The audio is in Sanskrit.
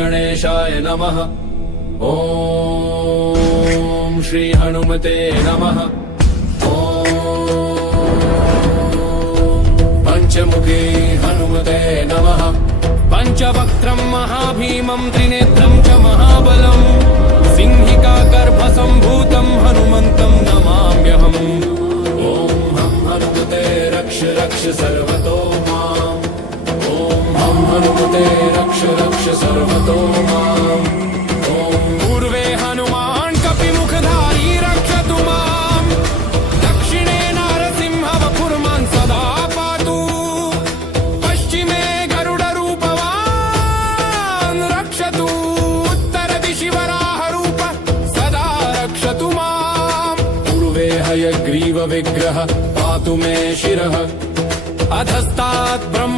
गणेशाय नमः। ॐ श्री हनुमते नमः। ॐ पंचमुखे हनुमते नमः। पंचवक्त्रं महाभीमं त्रिनेत्रं च महाबलं सिंहिका गर्भसम्भूतं हनुमन्तं नमाम्यहम्। ॐ हं हनुमते रक्ष रक्ष सर्वतो माम्। ॐ हं हनुमते रक्ष रक्ष सर्वतो माम्। ॐ पूर्वे हनुमान् कपिमुखधारी रक्षतु माम्। दक्षिणे नारसिंहः वपुर्मान् सदा पातु। पश्चिमे गरुडरूपवान् रक्षतु। उत्तरदिशि वराहरूपः सदा रक्षतु माम्। पूर्वे हयग्रीवविग्रहः पातु मे शिरः। अधस्तात् ब्रह्म